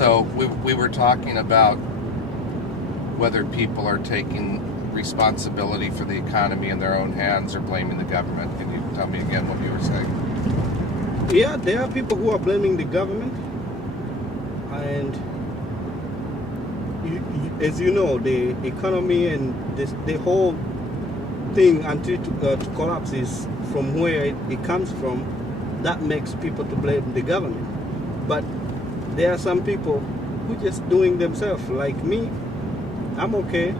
So we were talking about whether people are taking responsibility for the economy in their own hands or blaming the government. Can you tell me again what you were saying? Yeah, there are people who are blaming the government, and as you know, the economy and the whole thing until to collapse is from where it comes from. That makes people to blame the government. But there are some people who just doing themselves. Like me, I'm okay.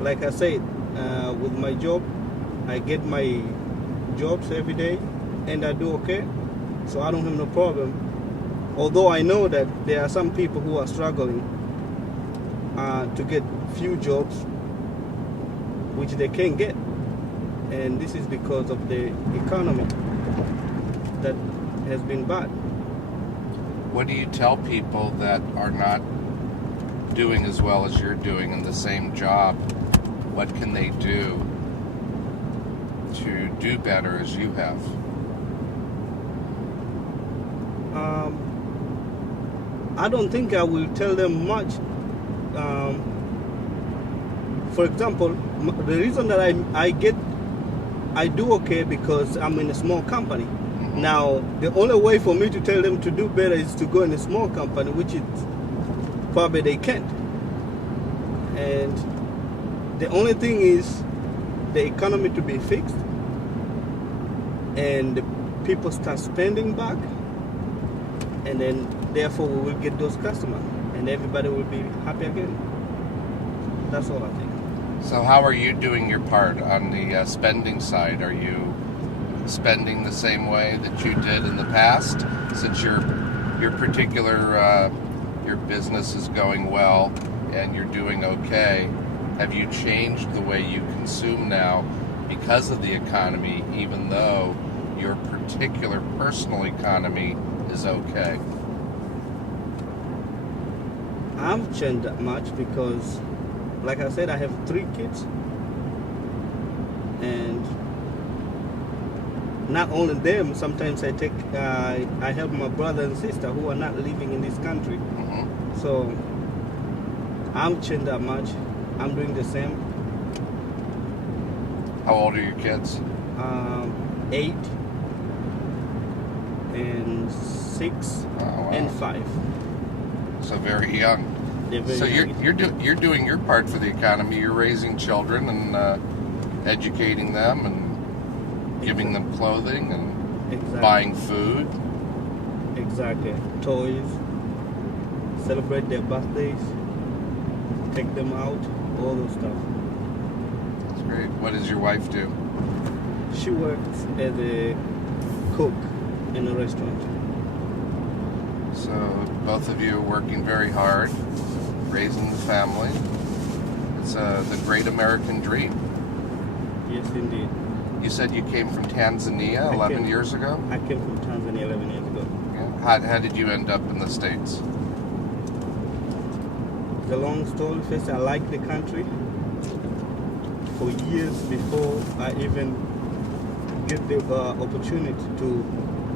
Like I said, with my job, I get my jobs every day, and I do okay. So I don't have no problem. Although I know that there are some people who are struggling to get few jobs, which they can't get. And this is because of the economy that has been bad. What do you tell people that are not doing as well as you're doing in the same job? What can they do to do better as you have? I don't think I will tell them much. For example, the reason that I do okay because I'm in a small company. Mm-hmm. Now, the only way for me to tell them to do better is to go in a small company, which is probably they can't. And the only thing is the economy to be fixed and the people start spending back, and then therefore we will get those customers and everybody will be happy again. That's all I think. So how are you doing your part on the spending side? Are you spending the same way that you did in the past? Since your particular your business is going well and you're doing okay, have you changed the way you consume now because of the economy, even though your particular personal economy is okay? I haven't changed that much because, like I said, I have 3 kids, and not only them, sometimes I help my brother and sister who are not living in this country. Mm-hmm. So I haven't changed that much. I'm doing the same. How old are your kids? 8 and 6 wow. and 5. So very young. So you're doing your part for the economy. You're raising children and educating them and giving them clothing and buying food. Exactly. Toys. Celebrate their birthdays. Take them out. All those stuff. That's great. What does your wife do? She works as a cook in a restaurant. So both of you are working very hard, raising the family. It's the great American dream. Yes, indeed. You said you came from Tanzania 11 years ago? I came from Tanzania 11 years ago. Yeah. How did you end up in the States? The long story, first I liked the country for years before I even get the opportunity to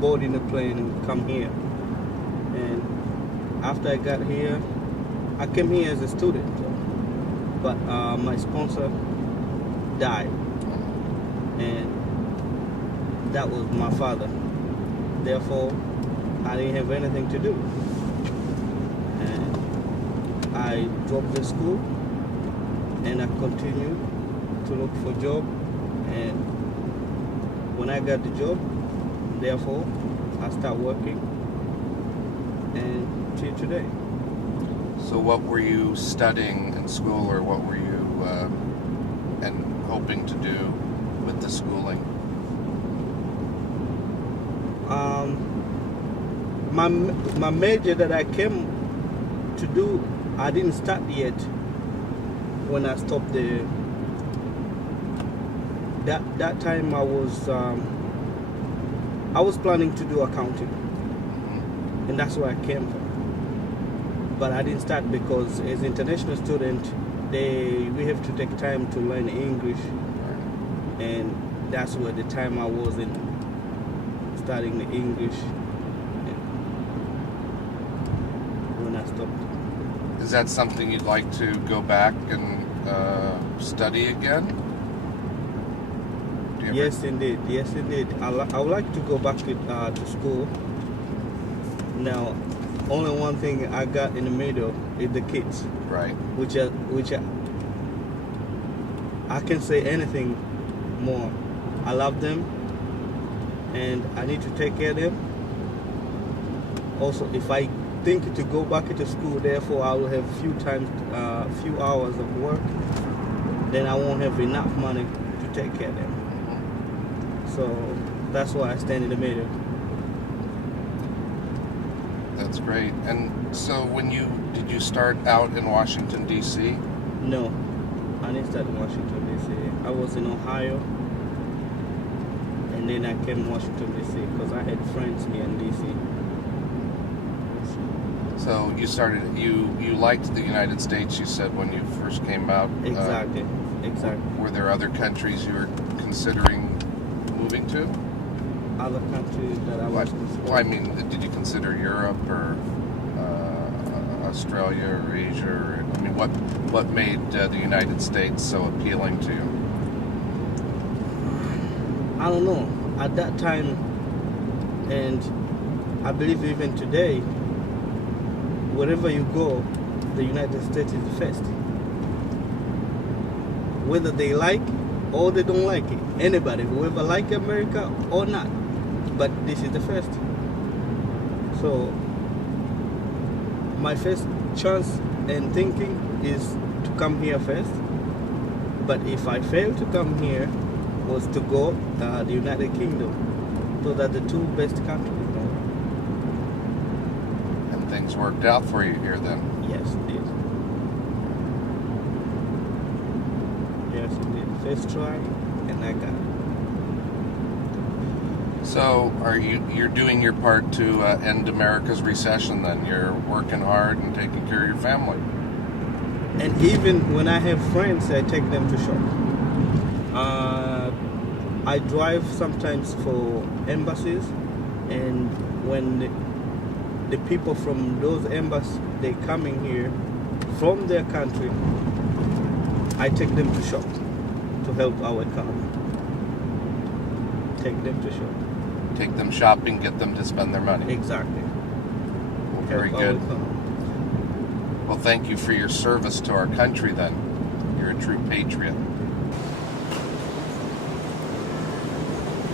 board in a plane and come here. And after I got here, I came here as a student, but my sponsor died, and that was my father. Therefore, I didn't have anything to do. And I dropped the school, and I continued to look for a job. And when I got the job, therefore, I started working, and till today. So what were you studying in school, or what were you and hoping to do with the schooling? My major that I came to do, I didn't start yet when I stopped the. That time I was planning to do accounting, and that's where I came from. But I didn't start because as an international student, we have to take time to learn English, and that's where the time I was in studying the English. and I stopped. Is that something you'd like to go back and study again? Do you ever- Yes, indeed. Yes, indeed. I would like to go back to school. Now, only one thing I got in the middle is the kids, Right. which I can say anything more. I love them, and I need to take care of them. Also, if I think to go back to school, therefore I will have few hours of work, then I won't have enough money to take care of them. So that's why I stand in the middle. That's great. And so did you start out in Washington, D.C.? No, I didn't start in Washington, D.C. I was in Ohio, and then I came to Washington, D.C. because I had friends here in D.C. So you liked the United States, you said, when you first came out. Exactly. Were there other countries you were considering moving to? Other countries that I was considering. Well, I mean, did you consider Europe or Australia or Asia? Or, I mean, what made the United States so appealing to you? I don't know. At that time, and I believe even today, wherever you go, the United States is the first. Whether they like or they don't like it. Anybody, whoever like America or not. But this is the first. So, my first chance and thinking is to come here first. But if I fail to come here, was to go the United Kingdom. So that the two best countries. And things worked out for you here then? Yes, it did. Yes, it did. First try, and I got it. So you're doing your part to end America's recession then? You're working hard and taking care of your family? And even when I have friends, I take them to shop. I drive sometimes for embassies, and when the people from those embassies, they coming here from their country, I take them to shop to help our economy. Take them to shop. Take them shopping, get them to spend their money. Exactly. Well, very Help good. our economy. Well, thank you for your service to our country then. You're a true patriot.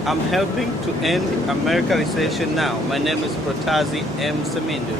I'm helping to end American recession now. My name is Pretazi Zabilio.